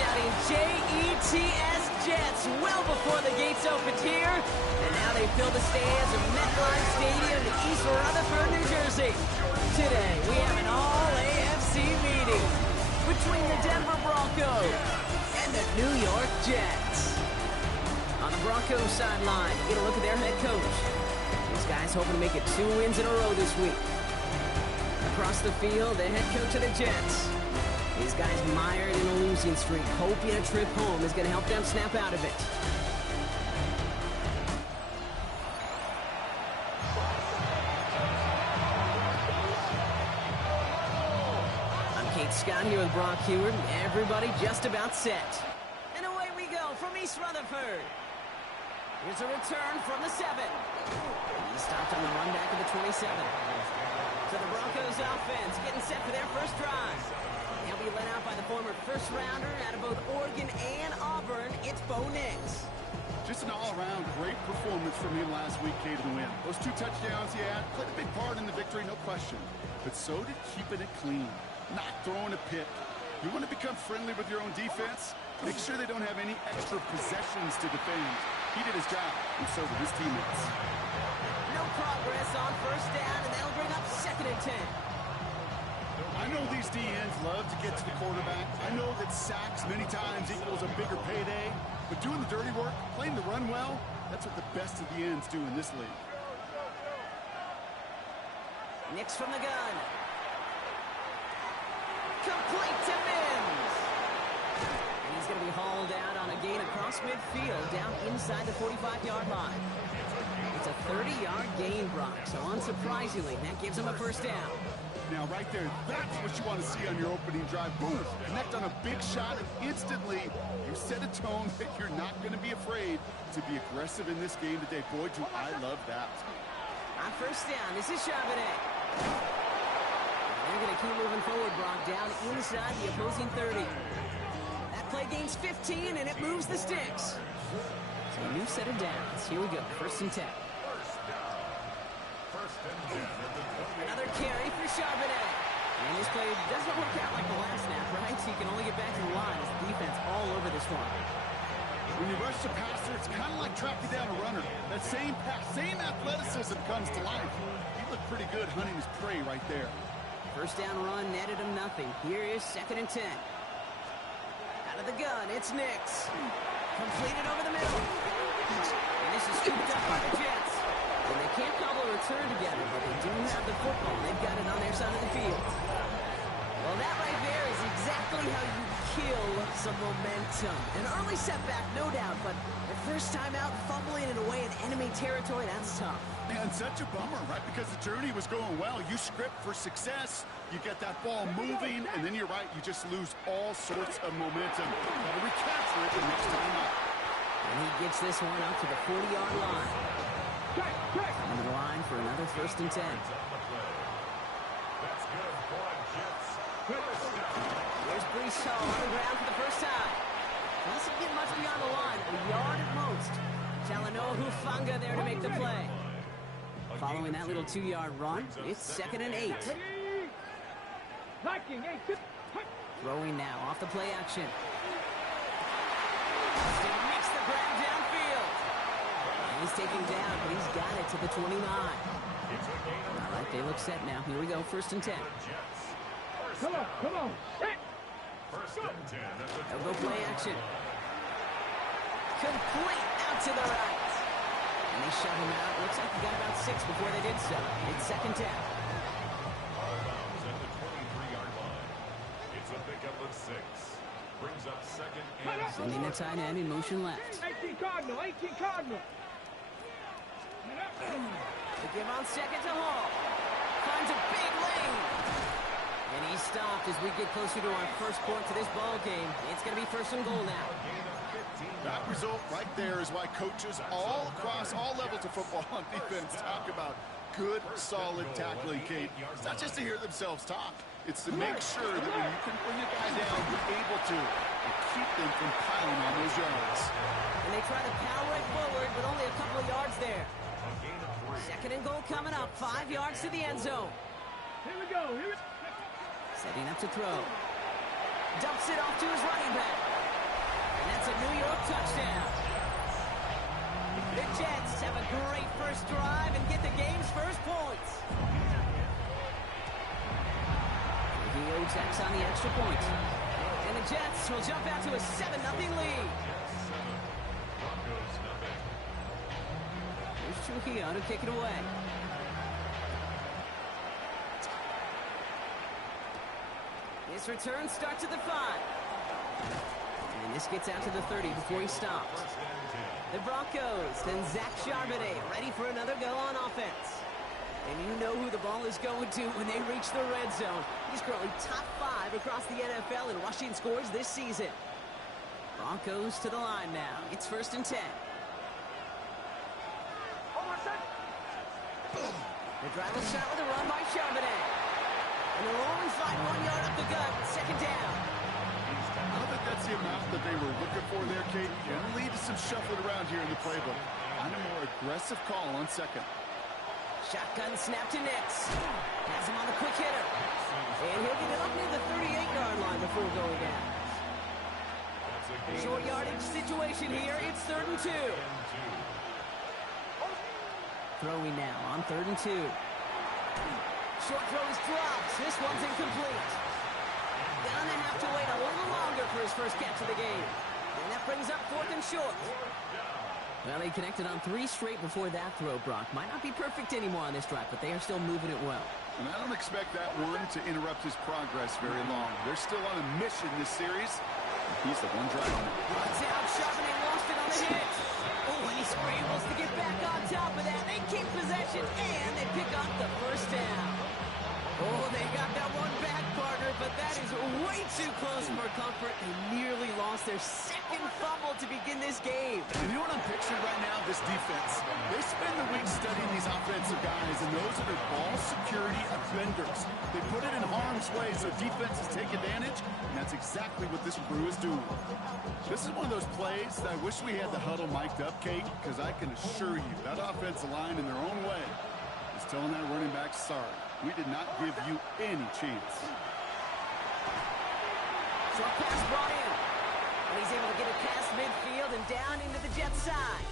shouting J-E-T-S Jets well before the gates opened here. And now they fill the stands of MetLife Stadium in East Rutherford, New Jersey. Today, we have an all-AFC meeting between the Denver Broncos and the New York Jets. On the Broncos sideline, get a look at their head coach. These guys hoping to make it 2 wins in a row this week. Across the field, the head coach of the Jets. These guys mired in a losing streak, hoping a trip home is going to help them snap out of it. Scott here with Brock Heward. Everybody just about set. And away we go from East Rutherford. Here's a return from the 7. He stopped on the run back of the 27. So the Broncos offense getting set for their first drive. They'll be led out by the former first-rounder out of both Oregon and Auburn. It's Bo Nix. Just an all-around great performance from him last week, Kate, to win. Those 2 touchdowns he had played a big part in the victory, no question. But so did keeping it clean. Not throwing a pick. You want to become friendly with your own defense? Make sure they don't have any extra possessions to defend. He did his job, and so did his teammates. No progress on first down, and that'll bring up 2nd and 10. I know these DNs love to get to the quarterback. I know that sacks many times equals a bigger payday. But doing the dirty work, playing the run well, that's what the best of the ends do in this league. Nix from the gun. Complete to Mims. And he's going to be hauled out on a gain across midfield down inside the 45-yard line. It's a 30-yard gain, Brock, so unsurprisingly, that gives him a first down. Now, right there, that's what you want to see on your opening drive. Boom, connect on a big shot, and instantly you set a tone that you're not going to be afraid to be aggressive in this game today. Boy, do I love that. On first down, this is Charbonnet. They're going to keep moving forward, Brock, down inside the opposing 30. That play gains 15, and it moves the sticks. So a new set of downs. Here we go, 1st and 10. Another carry for Charbonnet. And this play doesn't work out like the last snap, right? So you can only get back to the line as the defense all over this one. When you rush the passer, it's kind of like tracking down a runner. That same pass, same athleticism comes to life. He looked pretty good hunting his prey right there. First down run netted him nothing. Here is 2nd and 10. Out of the gun, it's Nix. Completed over the middle. And this is scooped up by the Jets. And they can't cobble a return together, but they do have the football. They've got it on their side of the field. Well, that right there is exactly how you kill some momentum. An early setback, no doubt, but the first time out, fumbling it away in enemy territory, that's tough. And such a bummer, right? Because the journey was going well. You script for success, you get that ball moving, and then you're right, you just lose all sorts of momentum. Got to recapture it the next time out. And he gets this one out to the 40-yard line. Coming to the line for another 1st and 10. Here's Brees Hall on the ground for the first time. He doesn't get much beyond the line, a yard at most. Talanoa Hufanga there to make the play. Following that little 2-yard run, it's 2nd and 8. Throwing now off the play action. He makes the grab downfield. And he's taken down, but he's got it to the 29. All right, they look set now. Here we go, 1st and 10. Come on. They'll go play action. Complete out to the right. And they shut him out. Looks like he got about 6 before they did so. It's 2nd down. It's a pickup of 6. Brings up 2nd and... Sending the tight end in motion left. 18 Cardinal. They give on 2nd to Hall. Finds a big lane. And he's stopped as we get closer to our first point to this ball game. It's going to be 1st and goal now. That result right there is why coaches all across all levels of football on defense talk about good, solid tackling, Kate. It's not just to hear themselves talk. It's to make sure that when you can bring a guy down, you're able to and keep them from piling on those yards. And they try to power it forward with only a couple of yards there. 2nd and goal coming up. 5 yards to the end zone. Here we go. Setting up to throw. Dumps it off to his running back. And that's a New York touchdown. The Jets have a great first drive and get the game's first points. The Jets on the extra point. And the Jets will jump out to a 7-0 lead. Here's Trujillo to kick it away. His return starts at the 5. And this gets out to the 30 before he stops. The Broncos and Zach Charbonnet ready for another go on offense. And you know who the ball is going to when they reach the red zone. He's currently top 5 across the NFL in rushing scores this season. Broncos to the line now. It's 1st and 10. The drive will start with a run by Charbonnet. And they'll only find 1 yard up the gut. 2nd down. I don't think that's the amount that they were looking for there, Kate. It'll lead to some shuffling around here in the playbook. Find a more aggressive call on 2nd. Shotgun snap to Nix. Has him on the quick hitter. And he'll get it up near the 38-yard line before going down. Short yardage situation here. It's 3rd and 2. Throwing now on 3rd and 2. Short throw is dropped. This one's incomplete. Gonna have to wait a little longer for his first catch of the game. And that brings up 4th and short. Well, they connected on 3 straight before that throw, Brock. Might not be perfect anymore on this drive, but they are still moving it well. And I don't expect that one to interrupt his progress very long. They're still on a mission this series. He's the one driving it. Runs out, Charbonnet lost it on the hit. Oh, and he scrambles to get back on top of that. They keep possession, and they pick up the 1st down. Oh, they got that one back, partner, but that is way too close for comfort. They nearly lost their 2nd fumble to begin this game. And you know what I'm picturing right now? This defense. They spend the week studying these offensive guys, and those are their ball security offenders. They put it in harm's way so defenses take advantage, and that's exactly what this crew is doing. This is one of those plays that I wish we had the huddle mic'd up, Kate, because I can assure you that offensive line in their own way is telling that running back, sorry. We did not give you any chance. Short pass brought in. And he's able to get it past midfield and down into the Jets side.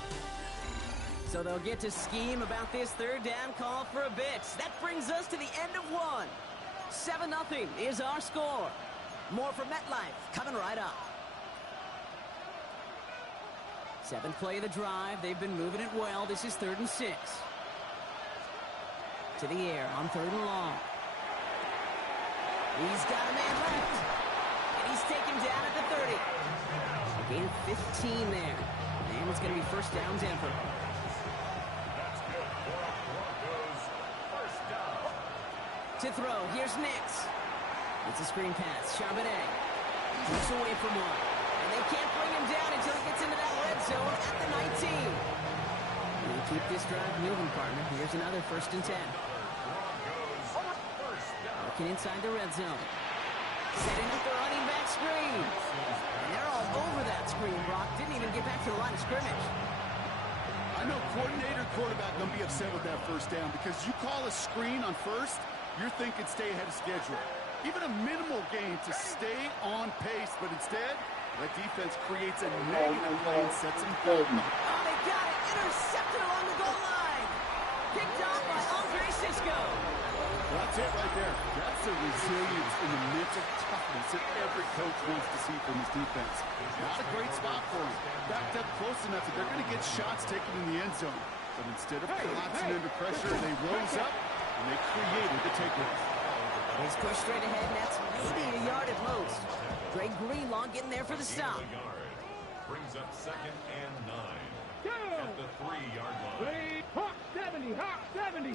So they'll get to scheme about this 3rd down call for a bit. That brings us to the end of 1. 7-0 is our score. More from MetLife coming right up. 7th play of the drive. They've been moving it well. This is 3rd and 6. To the air on 3rd and long. He's got a man left. And he's taken down at the 30. A gain of 15 there. And it's going to be 1st down Denver. To throw, here's Nix. It's a screen pass. Charbonnet moves away from one. And they can't bring him down until he gets into that red zone at the 19. We'll keep this drive moving, partner. Here's another 1st and 10. Working inside the red zone. Setting up the running back screen. And they're all over that screen, Brock. Didn't even get back to the line of scrimmage. I know coordinator, quarterback going to be upset with that 1st down because you call a screen on 1st, you're thinking stay ahead of schedule. Even a minimal gain to stay on pace, but instead, that defense creates a negative play and sets them back. Oh, they got it. Intercepted along the goal line. Picked off by Andre Cisco. Well, that's it right there. That's the resilience and the mental toughness that every coach wants to see from his defense. Not a great spot for him. Backed up close enough that they're going to get shots taken in the end zone. But instead of collapsing under pressure, they rose up and they created the takeaway. He's pushed straight ahead, and that's maybe a yard at most. Greg Greenlaw getting there for the stop. Brings up 2nd and 9. At the 3-yard line. Hawk 70, Hawk 70.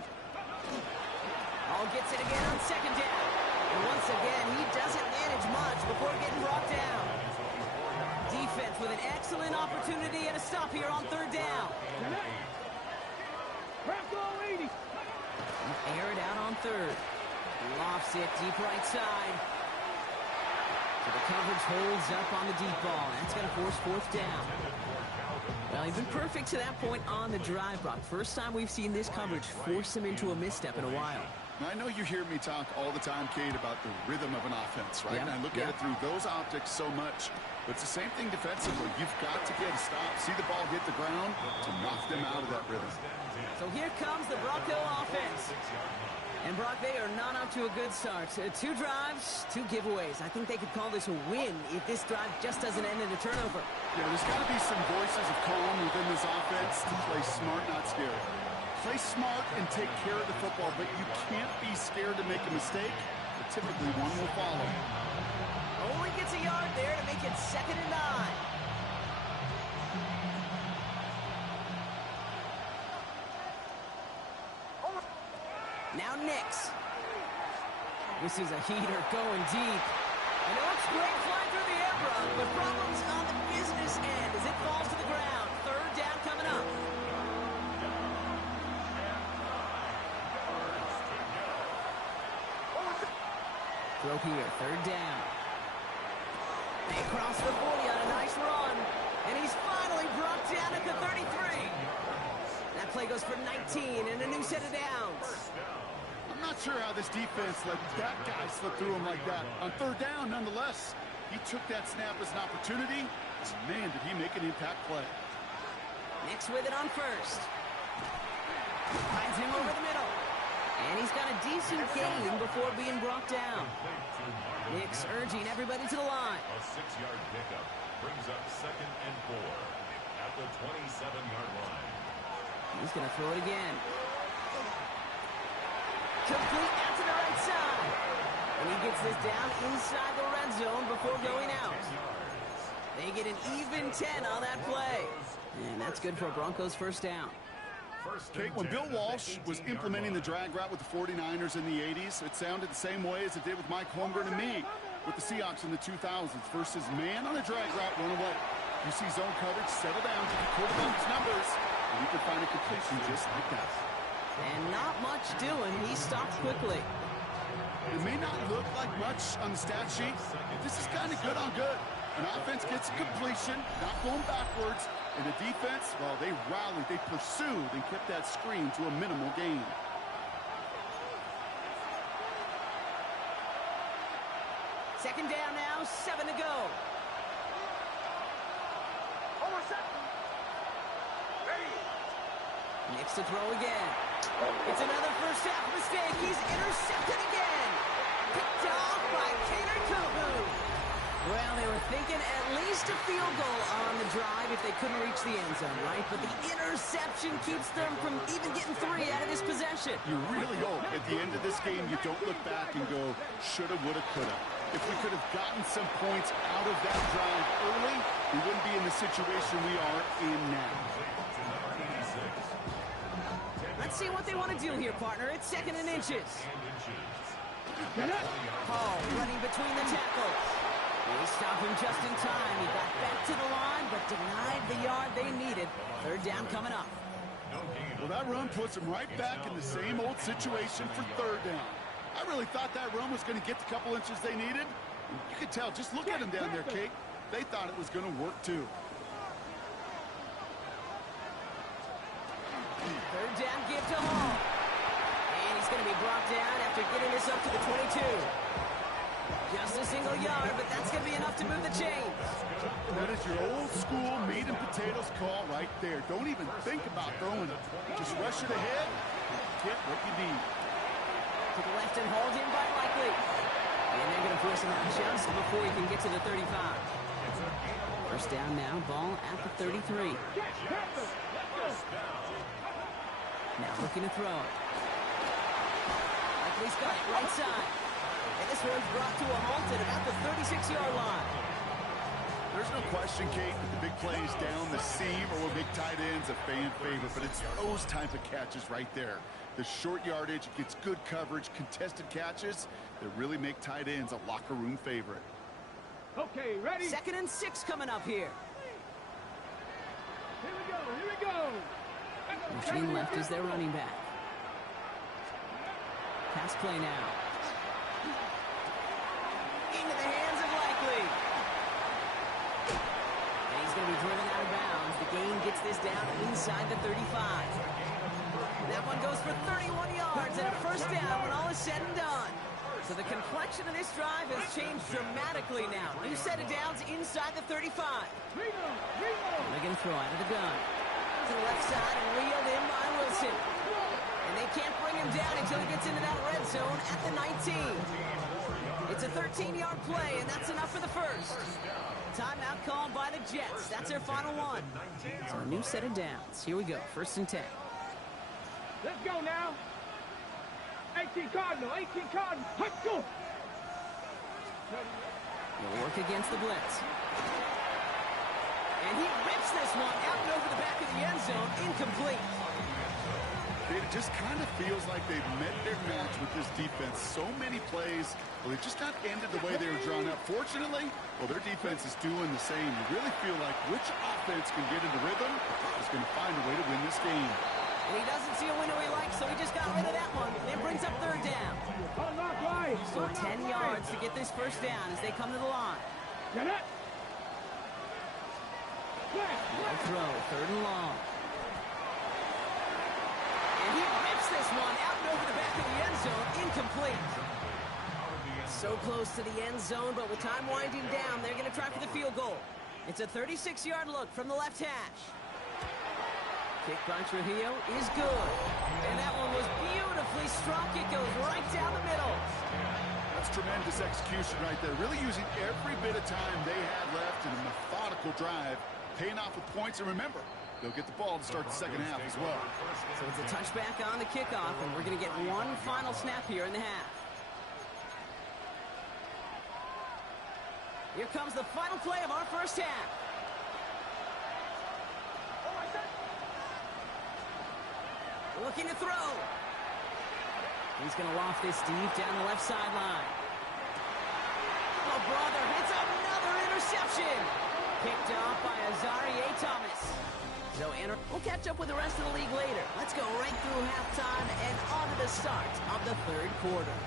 Hall gets it again on 2nd down. And once again, he doesn't manage much before getting brought down. Defense with an excellent opportunity and a stop here on 3rd down. Air it out on 3rd. Lofts it deep right side. So the coverage holds up on the deep ball. That's going to force 4th down. Well, he's been perfect to that point on the drive, Brock. First time we've seen this coverage force him into a misstep in a while. Now, I know you hear me talk all the time, Kate, about the rhythm of an offense, right? Yep. And I look at it through those optics so much. But it's the same thing defensively. You've got to get a stop, see the ball hit the ground to knock them out of that rhythm. So here comes the Bronco offense. And Brock, they are not up to a good start. 2 drives, 2 giveaways. I think they could call this a win if this drive just doesn't end in a turnover. Yeah, there's got to be some voices of calm within this offense to play smart, not scared. Play smart and take care of the football, but you can't be scared to make a mistake. But typically, one will follow. Only gets a yard there to make it 2nd and 9. Now Nix. This is a heater going deep. And it looks great flying through the air, Brock, but problems on the business end as it falls to the ground. 3rd down coming up. Throw here, 3rd down. They cross the 40 on a nice run. And he's finally brought down at the 33. That play goes for 19 and a new set of downs. I'm not sure how this defense let that guy slip through him like that. On 3rd down, nonetheless, he took that snap as an opportunity. And man, did he make an impact play. Nix with it on 1st. Finds him over the middle. And he's got a decent gain before being brought down. Nix urging everybody to the line. A 6-yard pickup brings up 2nd and 4 at the 27-yard line. He's going to throw it again. Complete out to the right side. And he gets this down inside the red zone before going out. They get an even 10 on that play. And that's good for a Broncos 1st down. Kate, when Bill Walsh was implementing the drag route with the 49ers in the 80s, it sounded the same way as it did with Mike Holmgren and me with the Seahawks in the 2000s. Versus man on a drag route, run away. You see zone coverage, settle down to the quarterback's numbers, and you can find a completion just like that. And not much doing. He stopped quickly. It may not look like much on the stat sheet, but this is kind of good on good. An offense gets a completion, not going backwards, and the defense, well, they rallied, they pursued, and kept that screen to a minimal gain. Second down now, 7 to go. Nix to throw again. It's another 1st half mistake. He's intercepted again. Picked off by Kader Kuhu. Well, they were thinking at least a field goal on the drive if they couldn't reach the end zone, right? But the interception keeps them from even getting 3 out of this possession. You really hope at the end of this game you don't look back and go, shoulda, woulda, coulda. If we could have gotten some points out of that drive early, we wouldn't be in the situation we are in now. Let's see what they want to do here, partner. It's 2nd and inches. Hall running between the tackles. They stop him just in time. He got back to the line, but denied the yard they needed. 3rd down coming up. Well, that run puts them right back in the same old situation for 3rd down. I really thought that run was going to get the couple inches they needed. You could tell, just look at them down there, Kate. They thought it was going to work, too. 3rd down give to Hall. And he's going to be brought down after getting this up to the 22. Just a single yard, but that's going to be enough to move the chains. That is your old school meat and potatoes call right there. Don't even think about throwing it. Just rush it ahead and get what you need. To the left and hauled in by Likely. And they're going to force him out just before he can get to the 35. 1st down now, ball at the 33. Now looking to throw. Likely's got it right side. And this one's brought to a halt at about the 36-yard line. There's no question, Kate, that the big plays down the seam or will make tight ends a fan favorite, but it's those type of catches right there. The short yardage, gets good coverage, contested catches that really make tight ends a locker room favorite. Okay, ready? 2nd and 6 coming up here. Here we go, here we go. Motioning left is their running back. Pass play now. Into the hands of Likely. And he's going to be driven out of bounds. The gain gets this down inside the 35. that one goes for 31 yards and a first down when all is said and done. So the complexion of this drive has changed dramatically now. New set of downs inside the 35. They're going to throw out of the gun. To the left side and reeled in by Wilson. And they can't bring him down until he gets into that red zone at the 19. It's a 13-yard play, and that's enough for the first. Timeout called by the Jets. That's their final one. So a new set of downs. Here we go. 1st and 10. Let's go now. 18 Cardinal, 18 Cardinal. Let's go. He'll work against the blitz. And he rips this one out and over the back of the end zone. Incomplete. It just kind of feels like they've met their match with this defense. So many plays, well, they just not ended the way they were drawn up. Fortunately, well, their defense is doing the same. You really feel like which offense can get into rhythm is going to find a way to win this game. And he doesn't see a window he likes, so he just got rid of that one. And it brings up 3rd down. So 10 yards to get this first down as they come to the line. Get it. No throw, 3rd and long. And he rips this one out and over the back of the end zone. Incomplete. So close to the end zone, but with time winding down, they're going to try for the field goal. It's a 36-yard look from the left hash. Kick by Trujillo is good. And that one was beautifully struck. It goes right down the middle. That's tremendous execution right there. Really using every bit of time they had left in a methodical drive. Paying off with points. And remember, they'll get the ball to start the second half as well. So it's a touchback on the kickoff, and we're going to get one final snap here in the half. Here comes the final play of our first half. Looking to throw. He's going to loft this deep down the left sideline. Oh, brother, it's another interception. Picked off by Azarie Thomas. So we'll catch up with the rest of the league later. Let's go right through halftime and on to the start of the 3rd quarter.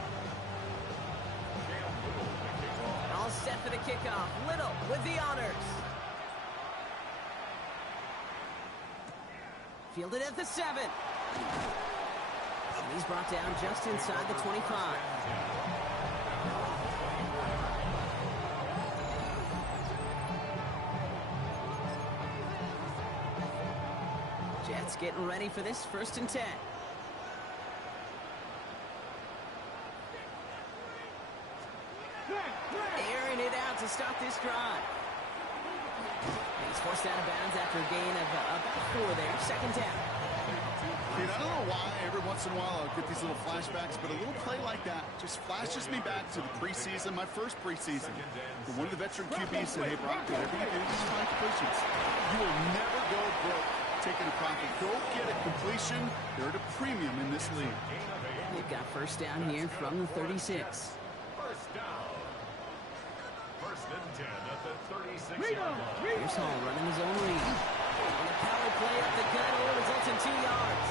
All set for the kickoff. Little with the honors. Fielded at the 7. And he's brought down just inside the 25. Jets getting ready for this 1st and 10. Airing it out to start this drive. He's forced out of bounds after a gain of about 4 there. 2nd down. Dude, I don't know why every once in a while I'll get these little flashbacks, but a little play like that just flashes me back to the preseason, my first preseason. When one of the veteran QBs said, hey, Brock, whatever you do, just find completions. You will never go broke taking a profit. Go get a completion. They're at a premium in this league. They've got 1st down here from the 36. 1st down. 1st and 10 at the 36-yard line. Here's Hall running his own read. And a power play up the gut will result in 2 yards.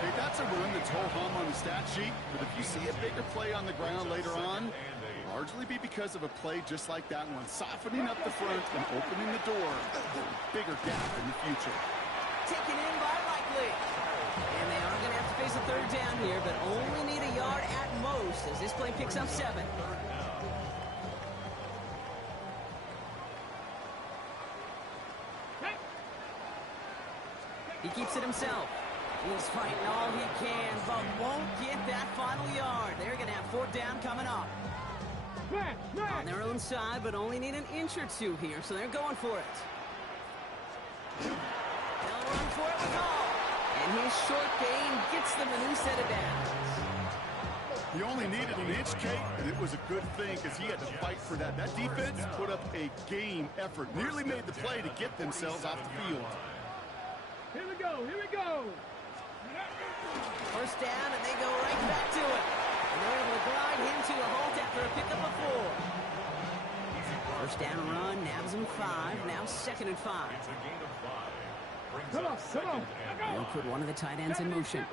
Hey, that's a run that's ho-hum on the stat sheet, but if you see a bigger play on the ground later on, largely be because of a play just like that one, softening up the front and opening the door for a bigger gap in the future. Taken in by Likely. And they are going to have to face a 3rd down here, but only need a yard at most as this play picks up 7. He keeps it himself. He's fighting all he can, but won't get that final yard. They're going to have 4th down coming up. On their own side, but only need an inch or 2 here, so they're going for it. They'll run for it with Hall. And his short gain gets them a new set of downs. He only needed an inch, Kate, and it was a good thing because he had to fight for that. That defense put up a game effort, nearly made the play to get themselves off the field. Here we go, here we go. 1st down, and they go right back to it. And they're able to grind him to a halt after a pickup of 4. 1st down run, nabs him 5, now 2nd and 5. It's a gain of 5. Brings Come up on, 2nd and They'll put one of the tight ends in motion.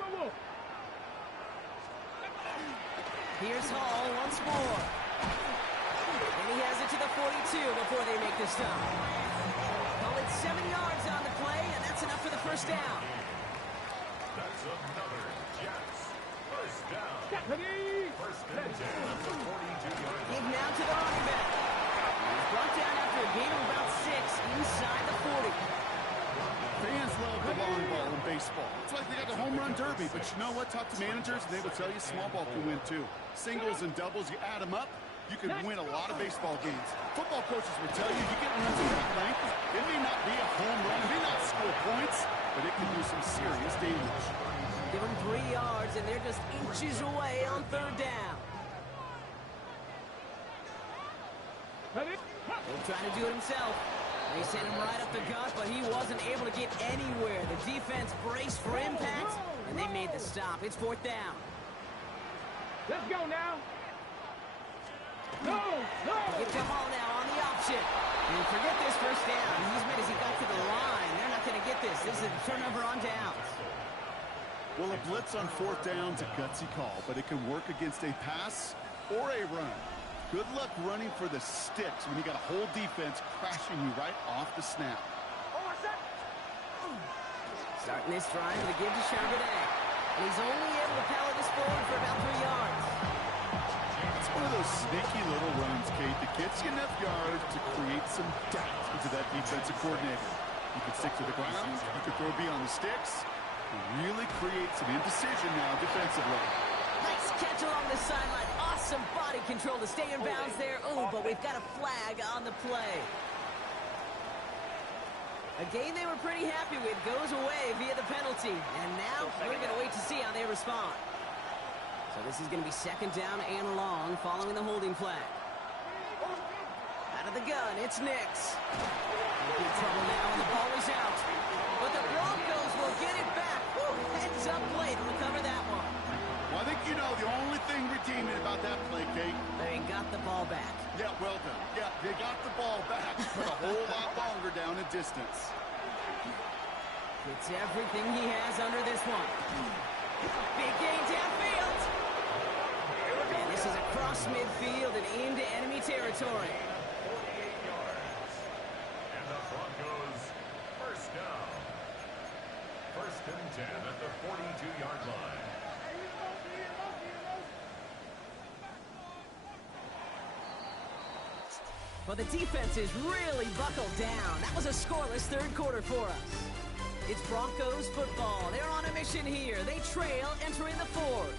Here's Hall once more. And he has it to the 42 before they make the stop. Call it 7 yards on the play, and that's enough for the 1st down. another Jets. First down. Stephanie! First and 10 at the 42-yard Give line. now to the running back. He's brought down after a gain of about 6 inside the 40. Fans love the long ball in baseball. It's like they got the home run derby, but you know what? Talk to managers, and they will tell you small ball can win too. Singles and doubles, you add them up, you can win a lot of baseball games. Football coaches will tell you, you get runs of that length, it may not be a home run, it may not score points, but it can do some serious damage. Give them 3 yards, and they're just inches away on third down. He'll try to do it himself. They sent him right up the gut, but he wasn't able to get anywhere. The defense braced for impact, and they made the stop. It's fourth down. Let's go now. No! Give Jamal now on the option. And forget this first down. He's made as he got to the line. They're not going to get this. This is a turnover on downs. Well, a blitz on fourth down's a gutsy call, but it can work against a pass or a run. Good luck running for the sticks when you got a whole defense crashing you right off the snap. Starting this drive with a give to Charbonnet. And he's only able to power this forward for about 3 yards. It's one of those sneaky little runs, Kate, that gets you enough yards to create some doubt into that defensive coordinator. You can stick to the ground, you can throw B on the sticks, and really create some indecision now defensively. Nice catch along the sideline. Awesome body control to stay in bounds there. Oh, but we've got a flag on the play. A game they were pretty happy with goes away via the penalty. And now we're going to wait to see how they respond. So this is going to be second down and long following the holding flag. Out of the gun, it's Nix. In trouble now, and the ball is out. But the Broncos will get it back. Woo, heads up play to recover that one. Well, I think you know the only thing redeeming about that play, Kate. They got the ball back. Yeah, well done. Yeah, they got the ball back, but a whole lot longer down in distance. It's everything he has under this one. Big gain downfield. And this is across midfield and into enemy territory. 48 yards. And the Broncos first down. First and 10 at the 42-yard line. Well, the defense is really buckled down. That was a scoreless third quarter for us. It's Broncos football. They're on a mission here. They trail entering the fourth.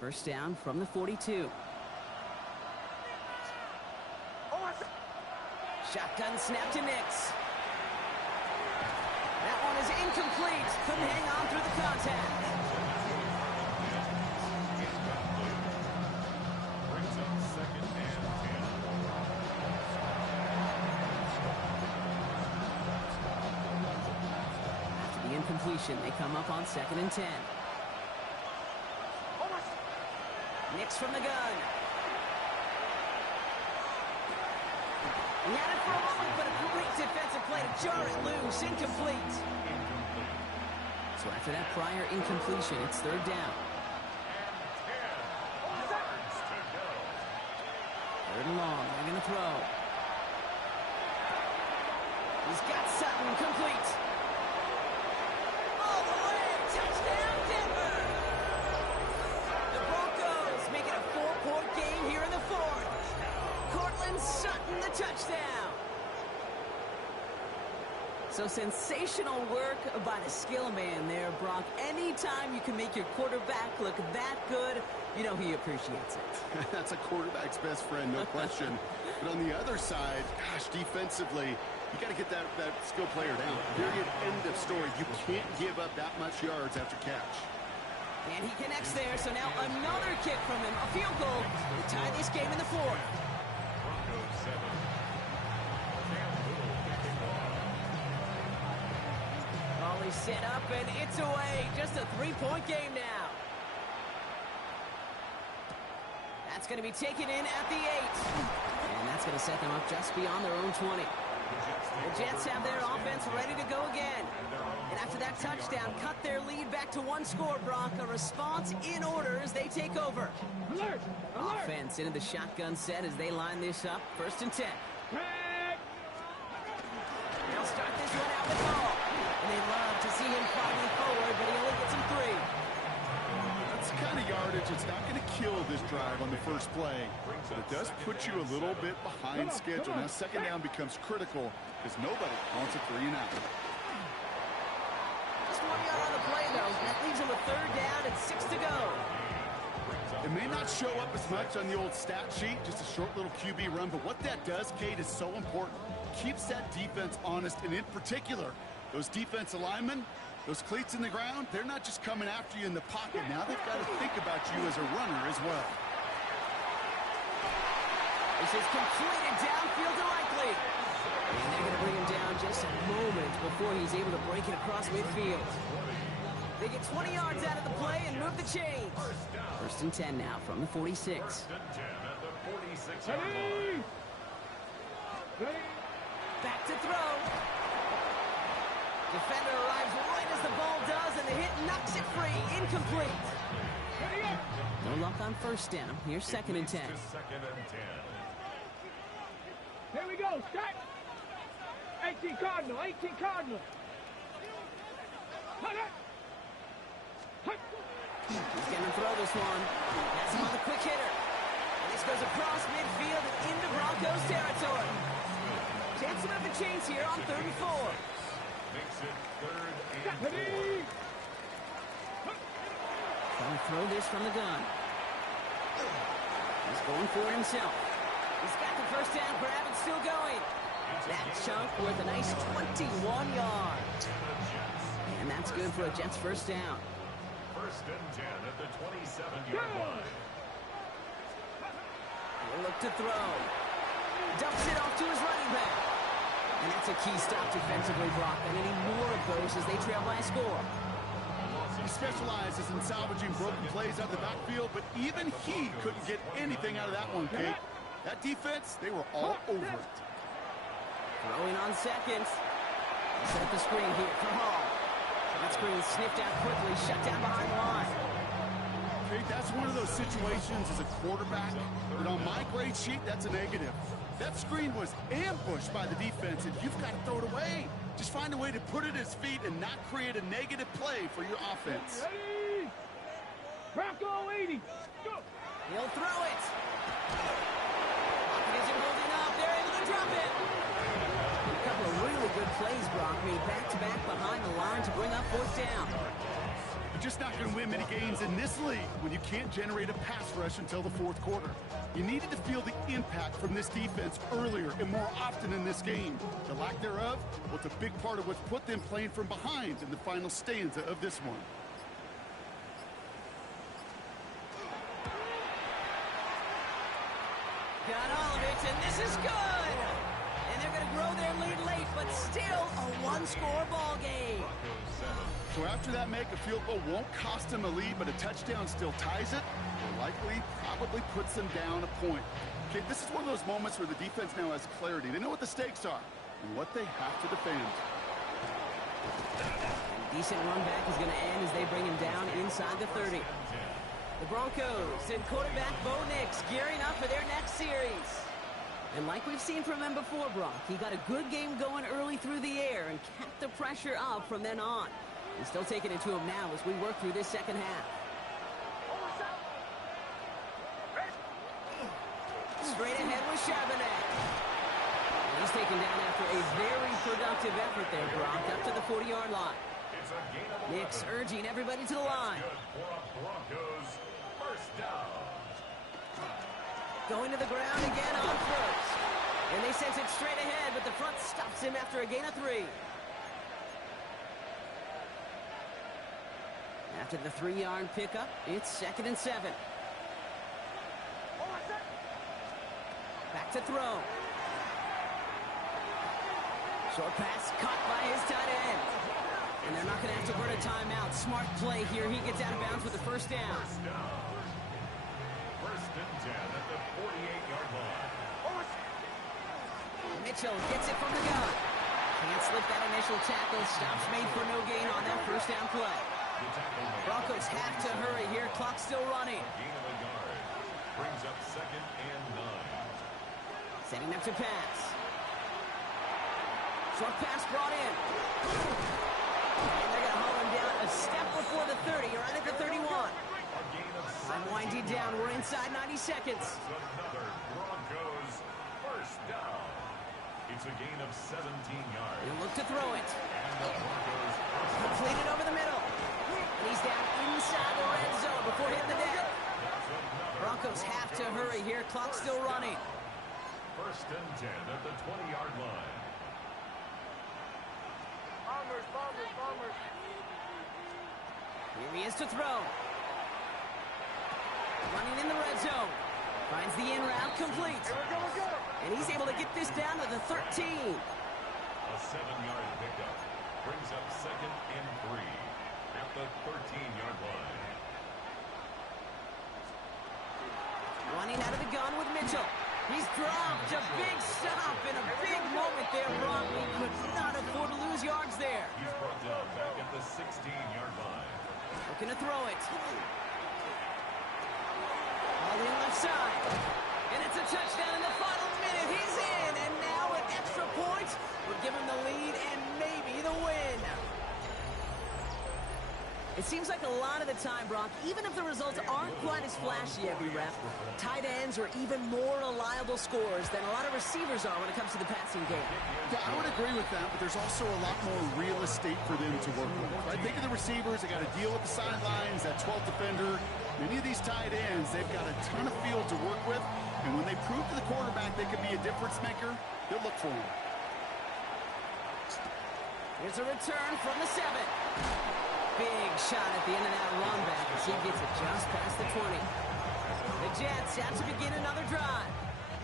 First down from the 42. Shotgun snap to Nix. That one is incomplete. Couldn't hang on through the contact. Brings up second and 10. After the incompletion, they come up on second and 10. Nix from the gun. He had it for a moment, but a great defensive play to jar it loose. Incomplete. So after that prior incompletion, it's third down. Third and long. They're going to throw. He's got Sutton complete. All the way. Touchdown, Denver. The Broncos make it a 4-point game here in the fourth. Cortland Sutton, the touchdown. So sensational work by the skill man there, Brock. Anytime you can make your quarterback look that good, you know he appreciates it. That's a quarterback's best friend, no question. But on the other side, gosh, defensively, you got to get that skill player down. Period, end of story. You can't give up that much yards after catch. And he connects there, so now another kick from him. A field goal to tie this game in the fourth. Broncos 7. Ball is set up, and it's away. Just a 3-point game now. That's going to be taken in at the 8. And that's going to set them up just beyond their own 20. The Jets have their offense ready to go again. And after that touchdown, cut their lead back to 1 score, Brock. A response in order as they take over. Alert! Alert! Offense into the shotgun set as they line this up. First and 10. Hey, yardage. It's not going to kill this drive on the first play, but it does put you a little bit behind schedule. Now, second down becomes critical because nobody wants a 3-and-out. Just 1 yard on the play, though. That leaves him with third down and 6 to go. It may not show up as much on the old stat sheet, just a short little QB run, but what that does, Kate, is so important. Keeps that defense honest, and in particular, those defensive linemen, those cleats in the ground, they're not just coming after you in the pocket. Now they've got to think about you as a runner as well. This is completed downfield to Likely. And they're going to bring him down just a moment before he's able to break it across midfield. They get 20 yards out of the play and move the chains. First and 10 now from the 46. First and 10 at the 46. Ready? Ready? Back to throw. Defender arrives right as the ball does, and the hit knocks it free. Incomplete. Ready up. No luck on first down. Here's second and 10. Second and 10. Here we go. Stack. 18 Cardinal. 18 Cardinal. Hut it. Hut. He's going to throw this one. That's him on the quick hitter. And this goes across midfield and into Broncos territory. Chance to move the chains here on 3rd and 4. Makes it third and 4. Ready? Trying to throw this from the gun. He's going for it himself. He's got the first down grab and still going. That chunk with a nice 21 yards. And that's good for a Jets first down. First and 10 at the 27-yard line. He'll look to throw. Dumps it off to his running back. And that's a key stop defensively, Brock. And any more of those as they trail by a score. He specializes in salvaging broken plays out of the backfield, but even he couldn't get anything out of that one, Kate. That defense, they were all over it. Throwing on seconds. Set up the screen here for Hall. That screen sniffed out quickly, shut down behind the line. Kate, that's one of those situations as a quarterback that on my grade sheet, that's a negative. That screen was ambushed by the defense, and you've got to throw it away. Just find a way to put it at his feet and not create a negative play for your offense. Ready? Bronco 80. Go. He'll throw it. Pocket isn't holding up. They're able to drop it. And a couple of really good plays, Brock, made back-to-back behind the line to bring up fourth down. You're just not going to win many games in this league when you can't generate a pass rush until the fourth quarter. You needed to feel the impact from this defense earlier and more often in this game. The lack thereof, well, it's a big part of what's put them playing from behind in the final stanza of this one. Got all of it, and this is good. And they're going to grow their lead late, but still a one-score ball game. So after that make, a field goal won't cost them a lead, but a touchdown still ties it, or likely probably puts them down a point. Okay, this is one of those moments where the defense now has clarity. They know what the stakes are and what they have to defend. And decent run back is going to end as they bring him down inside the 30. The Broncos and quarterback Bo Nix gearing up for their next series. And like we've seen from him before, Brock, he got a good game going early through the air and kept the pressure up from then on. He's still taking it to him now as we work through this second half. Straight ahead with Charbonnet. He's taken down after a very productive effort there, Brock, up to the 40-yard line. Nix urging everybody to the line. Broncos first down. Going to the ground again on first. And they sent it straight ahead, but the front stops him after a gain of 3. After the 3-yard pickup, it's second and 7. Back to throw. Short pass caught by his tight end. And they're not going to have to burn a timeout. Smart play here. He gets out of bounds with the first down. First and 10 at the 48-yard line. Mitchell gets it from the gun. Can't slip that initial tackle. Stops made for no gain on that first down play. Broncos have to hurry here. Clock still running. Gain of a yard. Brings up second and 9. Setting up to pass. Short pass brought in. And they're going to haul him down a step before the 30, right at the 31. A gain of 7 inside 90 seconds. That's another Broncos first down. It's a gain of 17 yards. He'll look to throw it. And the Broncos Completed over the middle. And he's down inside the red zone before hitting the deck. Broncos have to hurry here. Clock's still running. First and 10 at the 20-yard line. Bombers. Here he is to throw. Running in the red zone. Finds the in route complete. And he's able to get this down to the 13. A 7-yard pickup brings up second and 3 at the 13-yard line. Running out of the gun with Mitchell. He's dropped. A big stop and a big moment there, Brock. He could not afford to lose yards there. He's brought down back at the 16-yard line. Looking to throw it. All in left side. And it's a touchdown in the final minute. He's in. And now an extra point will give him the lead and maybe the win. It seems like a lot of the time, Brock, even if the results aren't quite as flashy every rep, tight ends are even more reliable scorers than a lot of receivers are when it comes to the passing game. Yeah, I would agree with that, but there's also a lot more real estate for them to work with. Right? Think of the receivers. They got to deal with the sidelines, that 12th defender. Many of these tight ends, they've got a ton of field to work with, and when they prove to the quarterback they can be a difference maker, they'll look for him. Here's a return from the 7. Big shot at the end of that run back as he gets it just past the 20. The Jets have to begin another drive.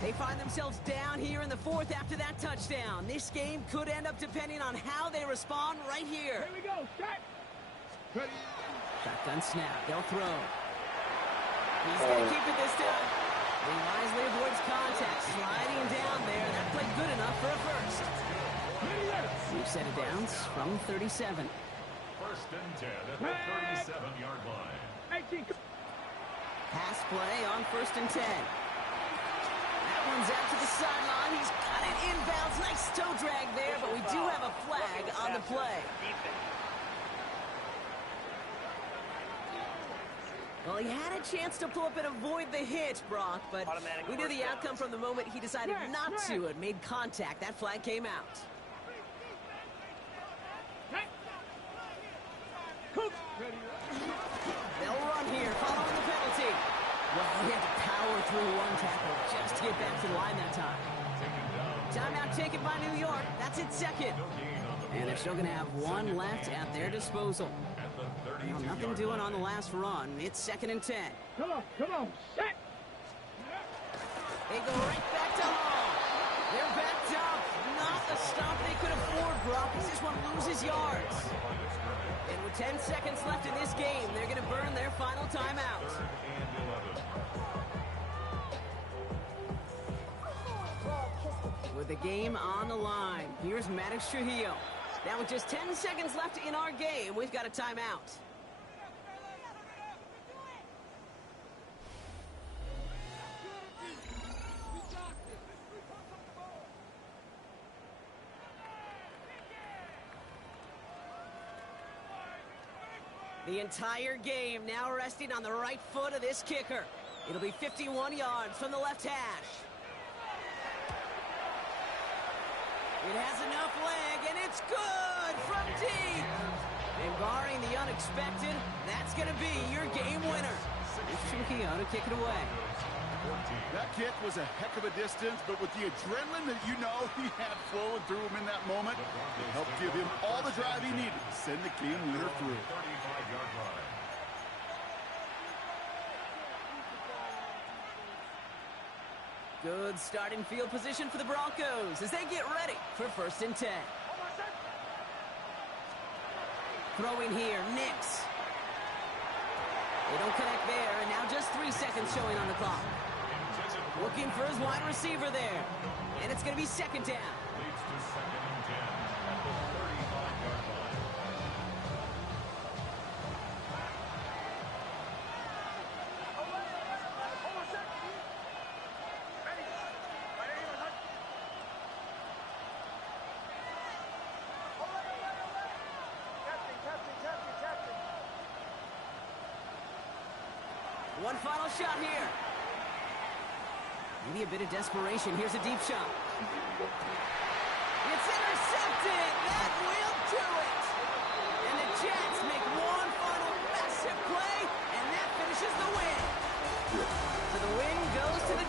They find themselves down here in the 4th after that touchdown. This game could end up depending on how they respond right here. Here we go. Set. Ready. Shotgun snap. They'll throw. He's going to keep it this time. He wisely avoids contact. Sliding down there. That played good enough for a first. We've set it down from 37. First and 10 at the 37-yard line. 18. Pass play on 1st and 10. That one's out to the sideline. He's got it inbounds. Nice toe drag there, but we do have a flag on the play. Well, he had a chance to pull up and avoid the hit, Brock, but we knew the outcome from the moment he decided not to and made contact. That flag came out. They'll run here, following the penalty. Well, he had to power through one tackle just to get back to the line that time. Timeout taken by New York. That's its second. And they're still going to have one left at their disposal. Well, nothing doing on the last run. It's 2nd and 10. Come on. Set. They go right back to home. They're backed up. Not the stop they could afford, Brock. He just want to lose his yards. And with 10 seconds left in this game, they're going to burn their final timeout. With the game on the line, here's Maddox Trujillo. Now with just 10 seconds left in our game, we've got a timeout. The entire game now resting on the right foot of this kicker. It'll be 51 yards from the left hash. It has enough leg, and it's good from deep. And barring the unexpected, that's going to be your game winner. It's Trujillo to kick it away. That kick was a heck of a distance, but with the adrenaline that you know he had flowing through him in that moment, it helped give him all the drive he needed to send the game winner through. 35-yard line. Good starting field position for the Broncos as they get ready for 1st and 10. Throwing here, Nix. They don't connect there, and now just 3 seconds showing on the clock. Looking for his wide receiver there. And it's going to be 2nd down. Leads to 2nd and 10 at the 35-yard line. One final shot here. Maybe a bit of desperation. Here's a deep shot. It's intercepted. That